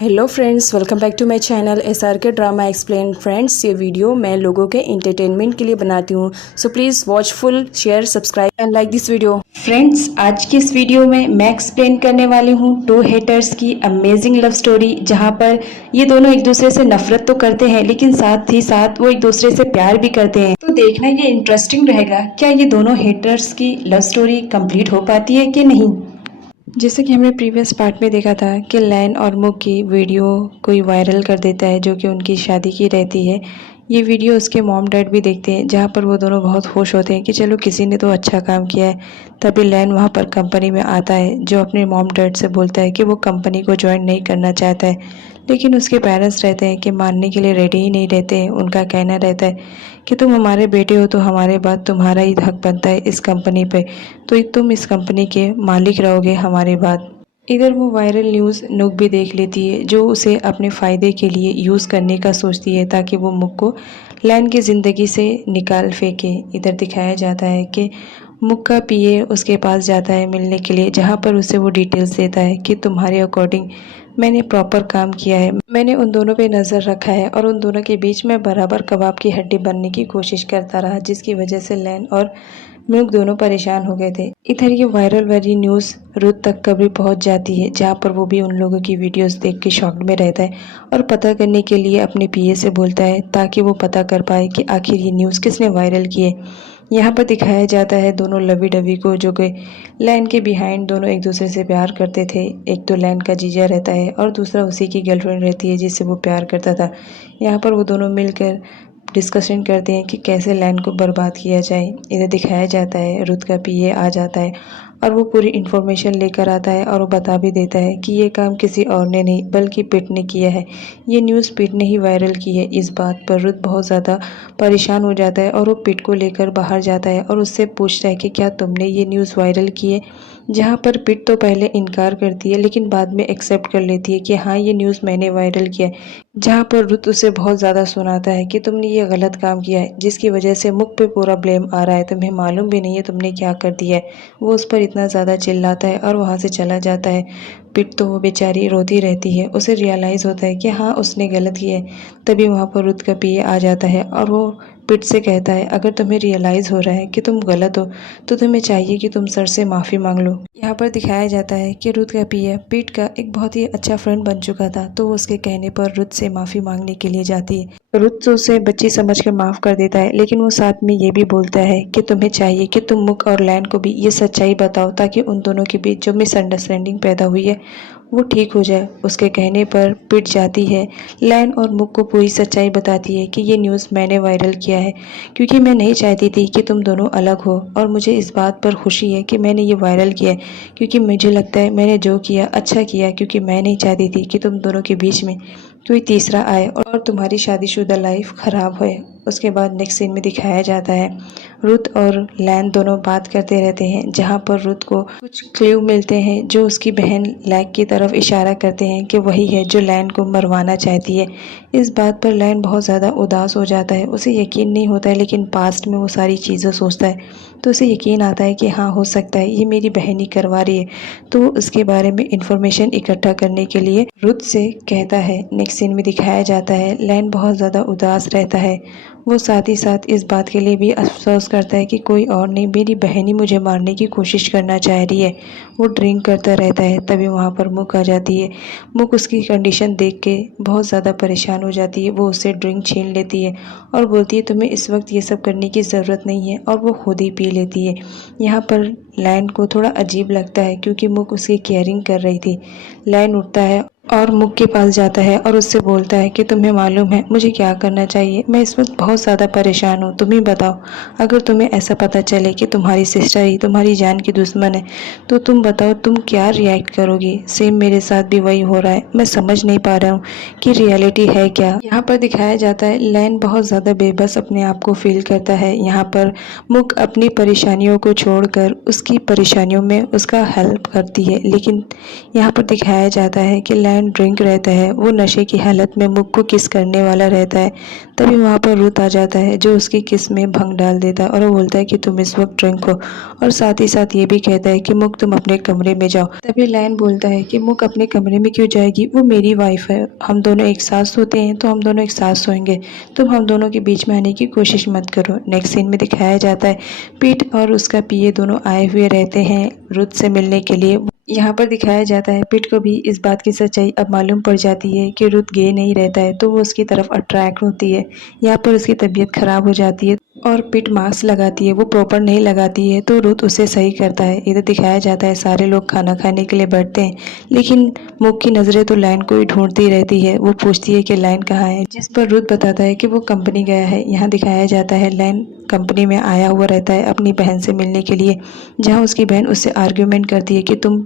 Hello friends, welcome back to my channel SRK drama explain. Friends, ये video मैं लोगों के एंटरटेनमेंट के लिए बनाती हूँ, so please watch full, share, subscribe and like this video. Friends, आज की इस वीडियो में मैं एक्सप्लेन करने वाली हूँ टू हेटर्स की अमेजिंग लव स्टोरी, जहाँ पर ये दोनों एक दूसरे से नफरत तो करते हैं लेकिन साथ ही साथ वो एक दूसरे से प्यार भी करते हैं। तो देखना ये इंटरेस्टिंग रहेगा, क्या ये दोनों हेटर्स की लव स्टोरी कंप्लीट हो पाती है कि नहीं। जैसे कि हमने प्रीवियस पार्ट में देखा था कि लैन और मुक की वीडियो कोई वायरल कर देता है जो कि उनकी शादी की रहती है। ये वीडियो उसके मॉम डैड भी देखते हैं, जहाँ पर वो दोनों बहुत खुश होते हैं कि चलो किसी ने तो अच्छा काम किया है। तभी लैन वहाँ पर कंपनी में आता है, जो अपने मॉम डैड से बोलता है कि वो कंपनी को ज्वाइन नहीं करना चाहता है, लेकिन उसके पेरेंट्स रहते हैं कि मानने के लिए रेडी ही नहीं रहते हैं। उनका कहना रहता है कि तुम हमारे बेटे हो तो हमारे बाद तुम्हारा ही हक बनता है इस कंपनी पे, तो तुम इस कंपनी के मालिक रहोगे हमारे बाद। इधर वो वायरल न्यूज़ नुक भी देख लेती है, जो उसे अपने फ़ायदे के लिए यूज़ करने का सोचती है ताकि वो मुक को लैन की ज़िंदगी से निकाल फेंके। इधर दिखाया जाता है कि मुक का पीए उसके पास जाता है मिलने के लिए, जहाँ पर उसे वो डिटेल्स देता है कि तुम्हारे अकॉर्डिंग मैंने प्रॉपर काम किया है, मैंने उन दोनों पे नज़र रखा है और उन दोनों के बीच में बराबर कबाब की हड्डी बनने की कोशिश करता रहा, जिसकी वजह से लैन और मिल्क दोनों परेशान हो गए थे। इधर ये वायरल वाली न्यूज़ रुत तक कभी पहुंच जाती है, जहां पर वो भी उन लोगों की वीडियोस देख के शॉक्ड में रहता है और पता करने के लिए अपने पीए से बोलता है ताकि वो पता कर पाए कि आखिर ये न्यूज़ किसने वायरल की है। यहाँ पर दिखाया जाता है दोनों लवी डवी को, जो कि लैन के बिहाइंड दोनों एक दूसरे से प्यार करते थे। एक तो लैन का जीजा रहता है और दूसरा उसी की गर्लफ्रेंड रहती है जिससे वो प्यार करता था। यहाँ पर वो दोनों मिलकर डिस्कशन करते हैं कि कैसे लैन को बर्बाद किया जाए। इधर दिखाया जाता है रुत का पीए आ जाता है और वो पूरी इन्फॉर्मेशन लेकर आता है और वो बता भी देता है कि ये काम किसी और ने नहीं बल्कि पिट ने किया है। ये न्यूज़ पिट ने ही वायरल की है। इस बात पर रुत बहुत ज़्यादा परेशान हो जाता है और वो पिट को लेकर बाहर जाता है और उससे पूछता है कि क्या तुमने ये न्यूज़ वायरल की है, जहाँ पर पिट तो पहले इनकार करती है लेकिन बाद में एक्सेप्ट कर लेती है कि हाँ ये न्यूज़ मैंने वायरल किया है। जहाँ पर रुत उसे बहुत ज़्यादा सुनाता है कि तुमने ये गलत काम किया है, जिसकी वजह से मुक पे पूरा ब्लेम आ रहा है, तुम्हें मालूम भी नहीं है तुमने क्या कर दिया है। वो उस पर इतना ज़्यादा चिल्लाता है और वहाँ से चला जाता है। पिट तो वो बेचारी रोती रहती है, उसे रियलाइज़ होता है कि हाँ उसने गलत किया है। तभी वहाँ पर रुत का पीए आ जाता है और वो पिट से कहता है अगर तुम्हें रियलाइज़ हो रहा है कि तुम गलत हो तो तुम्हें चाहिए कि तुम सर से माफ़ी मांग लो। यहाँ पर दिखाया जाता है कि रुत का पीए पिट का एक बहुत ही अच्छा फ्रेंड बन चुका था, तो वो उसके कहने पर रुत से माफ़ी मांगने के लिए जाती है। रुत तो उसे बच्ची समझकर माफ़ कर देता है, लेकिन वो साथ में ये भी बोलता है कि तुम्हें चाहिए कि तुम मुक और लैन को भी ये सच्चाई बताओ ताकि उन दोनों के बीच जो मिसअंडरस्टैंडिंग पैदा हुई है वो ठीक हो जाए। उसके कहने पर पिट जाती है लैन और मुक को पूरी सच्चाई बताती है कि ये न्यूज़ मैंने वायरल किया है क्योंकि मैं नहीं चाहती थी कि तुम दोनों अलग हो, और मुझे इस बात पर खुशी है कि मैंने ये वायरल किया है क्योंकि मुझे लगता है मैंने जो किया अच्छा किया, क्योंकि मैं नहीं चाहती थी कि तुम दोनों के बीच में कोई तीसरा आए और तुम्हारी शादीशुदा लाइफ ख़राब होए। उसके बाद नेक्स्ट सीन में दिखाया जाता है रुत और लैन दोनों बात करते रहते हैं, जहाँ पर रुत को कुछ क्ल्यू मिलते हैं जो उसकी बहन लैक की तरफ इशारा करते हैं कि वही है जो लैन को मरवाना चाहती है। इस बात पर लैन बहुत ज़्यादा उदास हो जाता है, उसे यकीन नहीं होता है लेकिन पास्ट में वो सारी चीज़ें सोचता है तो उसे यकीन आता है कि हाँ हो सकता है ये मेरी बहन ही करवा रही है। तो उसके बारे में इंफॉर्मेशन इकट्ठा करने के लिए रुत से कहता है। नेक्स्ट सीन में दिखाया जाता है लैन बहुत ज़्यादा उदास रहता है, वो साथ ही साथ इस बात के लिए भी अफसोस करता है कि कोई और नहीं, मेरी बहन ही मुझे मारने की कोशिश करना चाह रही है। वो ड्रिंक करता रहता है। तभी वहाँ पर मुक आ जाती है। मुक उसकी कंडीशन देख के बहुत ज़्यादा परेशान हो जाती है। वो उससे ड्रिंक छीन लेती है और बोलती है तुम्हें इस वक्त ये सब करने की ज़रूरत नहीं है, और वो खुद ही पी लेती है। यहाँ पर लैन को थोड़ा अजीब लगता है क्योंकि मुक उसकी केयरिंग कर रही थी। लैन उठता है और मुक के पास जाता है और उससे बोलता है कि तुम्हें मालूम है मुझे क्या करना चाहिए, मैं इस वक्त बहुत ज़्यादा परेशान हूँ, तुम ही बताओ। अगर तुम्हें ऐसा पता चले कि तुम्हारी सिस्टर ही तुम्हारी जान की दुश्मन है तो तुम बताओ तुम क्या रिएक्ट करोगी। सेम मेरे साथ भी वही हो रहा है, मैं समझ नहीं पा रहा हूँ कि रियलिटी है क्या। यहाँ पर दिखाया जाता है लैन बहुत ज़्यादा बेबस अपने आप को फील करता है। यहाँ पर मुक अपनी परेशानियों को छोड़कर उसकी परेशानियों में उसका हेल्प करती है, लेकिन यहाँ पर दिखाया जाता है कि लैन लैन ड्रिंक रहता है, वो नशे की हालत में मुक को किस करने वाला रहता है। तभी वहाँ पर रुत आ जाता है जो उसकी किस में भंग डाल देता है और वो बोलता है कि तुम इस वक्त ड्रिंक हो, और साथ ही साथ ये भी कहता है कि मुक तुम अपने कमरे में जाओ। तभी लैन बोलता है कि मुक अपने कमरे में क्यों जाएगी, वो मेरी वाइफ है, हम दोनों एक साथ सोते हैं तो हम दोनों एक साथ सोएंगे, तुम हम दोनों के बीच में आने की कोशिश मत करो। नेक्स्ट सीन में दिखाया जाता है पीट और उसका पीए दोनों आए हुए रहते हैं रुत से मिलने के लिए। यहाँ पर दिखाया जाता है पिट को भी इस बात की सच्चाई अब मालूम पड़ जाती है कि रुत गे नहीं रहता है, तो वो उसकी तरफ अट्रैक्ट होती है। यहाँ पर उसकी तबीयत खराब हो जाती है और पिट मास्क लगाती है, वो प्रॉपर नहीं लगाती है, तो रुत उसे सही करता है। इधर दिखाया जाता है सारे लोग खाना खाने के लिए बैठते हैं, लेकिन मुक की नज़रें तो लाइन को ही ढूंढती रहती है। वो पूछती है कि लाइन कहाँ है, जिस पर रुत बताता है कि वो कंपनी गया है। यहाँ दिखाया जाता है लाइन कंपनी में आया हुआ रहता है अपनी बहन से मिलने के लिए, जहाँ उसकी बहन उससे आर्ग्यूमेंट करती है कि तुम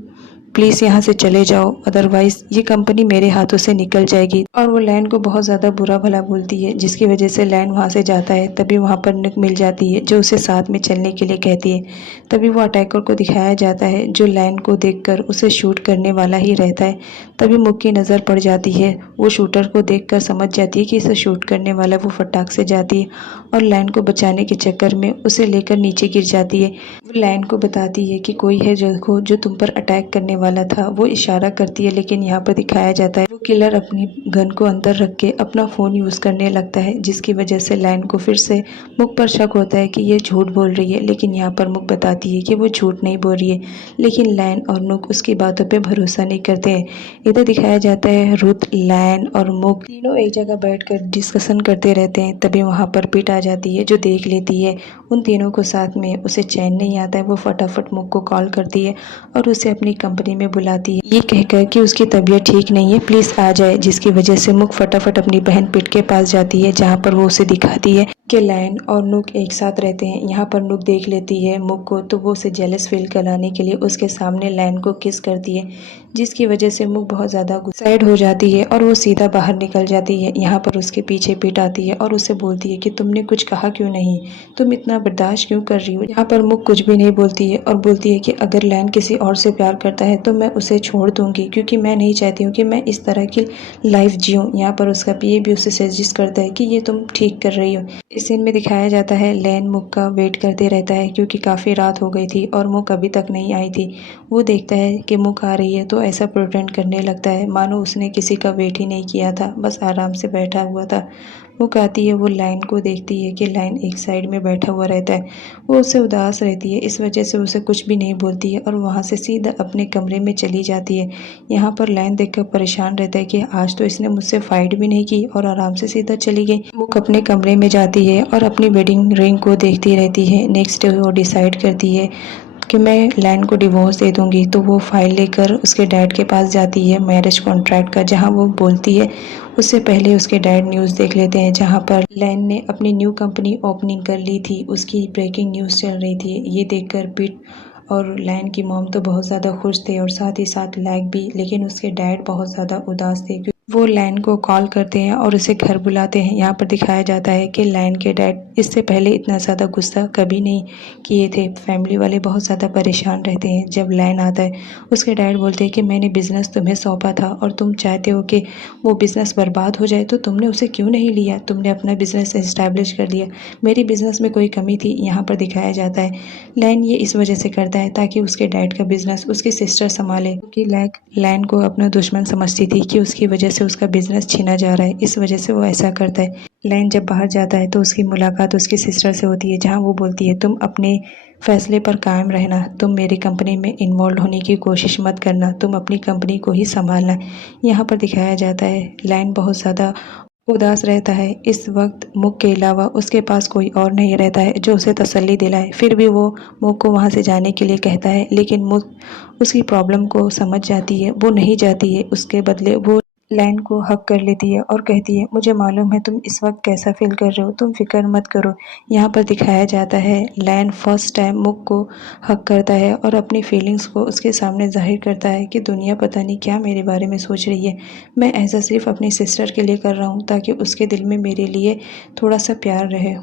प्लीज़ यहाँ से चले जाओ, अदरवाइज़ ये कंपनी मेरे हाथों से निकल जाएगी। और वो लैन को बहुत ज़्यादा बुरा भला बोलती है, जिसकी वजह से लैन वहाँ से जाता है। तभी वहाँ पर निक मिल जाती है जो उसे साथ में चलने के लिए कहती है। तभी वो अटैकर को दिखाया जाता है जो लैन को देखकर उसे शूट करने वाला ही रहता है। तभी मुक की नज़र पड़ जाती है, वो शूटर को देखकर समझ जाती है कि इसे शूट करने वाला, वो फटाक से जाती है और लैन को बचाने के चक्कर में उसे लेकर नीचे गिर जाती है। वो लैन को बताती है कि कोई है जो तुम पर अटैक करने वाला था। वो इशारा करती है, लेकिन यहाँ पर दिखाया जाता है वो किलर अपनी गन को अंदर रख के अपना फ़ोन यूज़ करने लगता है, जिसकी वजह से लैन को फिर से मुक पर शक होता है कि ये झूठ बोल रही है। लेकिन यहाँ पर मुक बताती है कि वो झूठ नहीं बोल रही है, लेकिन लैन और मुक उसकी बातों पे भरोसा नहीं करते हैं। इधर दिखाया जाता है रुत, लैन और मुक तीनों एक जगह बैठकर डिस्कशन करते रहते हैं। तभी वहाँ पर पिट आ जाती है जो देख लेती है उन तीनों को साथ में। उसे चैन नहीं आता है, वो फटाफट मुक को कॉल करती है और उसे अपनी कंपनी में बुलाती है, ये कहकर कि उसकी तबीयत ठीक नहीं है, प्लीज़ आ जाए। जिसकी वजह से मुक फटाफट अपनी बहन पिट के पास जाती है, जहाँ पर वो उसे दिखाती है कि लैन और नुक एक साथ रहते हैं। यहाँ पर नुक देख लेती है मुक को, तो वो उसे जेलस फील कराने के लिए उसके सामने लैन को किस करती है, जिसकी वजह से मुक बहुत ज़्यादा गुस्साइड हो जाती है और वो सीधा बाहर निकल जाती है। यहाँ पर उसके पीछे पिट आती है और उसे बोलती है कि तुमने कुछ कहा क्यों नहीं, तुम इतना बर्दाश्त क्यों कर रही हो। यहाँ पर मुक कुछ भी नहीं बोलती है और बोलती है कि अगर लैन किसी और से प्यार करता है तो मैं उसे छोड़ दूंगी, क्योंकि मैं नहीं चाहती हूँ कि मैं इस तरह की लाइफ जीऊँ। यहाँ पर उसका पीए भी उसे सजेस्ट करता है कि ये तुम ठीक कर रही हो। इस सीन में दिखाया जाता है लैन मुक का वेट करते रहता है, क्योंकि काफ़ी रात हो गई थी और मुक अभी तक नहीं आई थी। वो देखता है कि मुक आ रही है तो ऐसा प्रिटेंड करने लगता है मानो उसने किसी का वेट ही नहीं किया था, बस आराम से बैठा हुआ था। वो कहती है, वो लाइन को देखती है कि लाइन एक साइड में बैठा हुआ रहता है। वो उससे उदास रहती है, इस वजह से उसे कुछ भी नहीं बोलती है और वहाँ से सीधा अपने कमरे में चली जाती है। यहाँ पर लाइन देखकर परेशान रहता है कि आज तो इसने मुझसे फाइट भी नहीं की और आराम से सीधा चली गई। वो अपने कमरे में जाती है और अपनी वेडिंग रिंग को देखती रहती है। नेक्स्ट डे वो डिसाइड करती है कि मैं लैन को डिवोर्स दे दूंगी, तो वो फाइल लेकर उसके डैड के पास जाती है मैरिज कॉन्ट्रैक्ट का, जहां वो बोलती है। उससे पहले उसके डैड न्यूज़ देख लेते हैं जहां पर लैन ने अपनी न्यू कंपनी ओपनिंग कर ली थी, उसकी ब्रेकिंग न्यूज़ चल रही थी। ये देखकर पिट और लैन की मॉम तो बहुत ज़्यादा खुश थे और साथ ही साथ लैग भी, लेकिन उसके डैड बहुत ज़्यादा उदास थे। वो लैन को कॉल करते हैं और उसे घर बुलाते हैं। यहाँ पर दिखाया जाता है कि लैन के डैड इससे पहले इतना ज़्यादा गुस्सा कभी नहीं किए थे। फैमिली वाले बहुत ज़्यादा परेशान रहते हैं। जब लैन आता है उसके डैड बोलते हैं कि मैंने बिज़नेस तुम्हें सौंपा था और तुम चाहते हो कि वो बिज़नेस बर्बाद हो जाए, तो तुमने उसे क्यों नहीं लिया, तुमने अपना बिज़नेस इस्टेब्लिश कर लिया, मेरी बिज़नेस में कोई कमी थी। यहाँ पर दिखाया जाता है लैन ये इस वजह से करता है ताकि उसके डैड का बिज़नेस उसकी सिस्टर संभाले, क्योंकि लैन को अपना दुश्मन समझती थी कि उसकी वजह से उसका बिजनेस छीना जा रहा है, इस वजह से वो ऐसा करता है। लैन जब बाहर जाता है तो उसकी मुलाकात उसकी सिस्टर से होती है, जहां वो बोलती है तुम अपने फैसले पर कायम रहना, तुम मेरी कंपनी में इन्वॉल्व होने की कोशिश मत करना, तुम अपनी कंपनी को ही संभालना। यहाँ पर दिखाया जाता है लैन बहुत ज़्यादा उदास रहता है। इस वक्त मुक के अलावा उसके पास कोई और नहीं रहता है जो उसे तसल्ली दिलाए। फिर भी वो मुक को वहाँ से जाने के लिए कहता है, लेकिन मुक उसकी प्रॉब्लम को समझ जाती है, वो नहीं जाती है। उसके बदले वो लैन को हक कर लेती है और कहती है, मुझे मालूम है तुम इस वक्त कैसा फील कर रहे हो, तुम फिक्र मत करो। यहाँ पर दिखाया जाता है लैन फर्स्ट टाइम मुक को हक करता है और अपनी फीलिंग्स को उसके सामने जाहिर करता है कि दुनिया पता नहीं क्या मेरे बारे में सोच रही है, मैं ऐसा सिर्फ अपनी सिस्टर के लिए कर रहा हूँ ताकि उसके दिल में मेरे लिए थोड़ा सा प्यार रहे।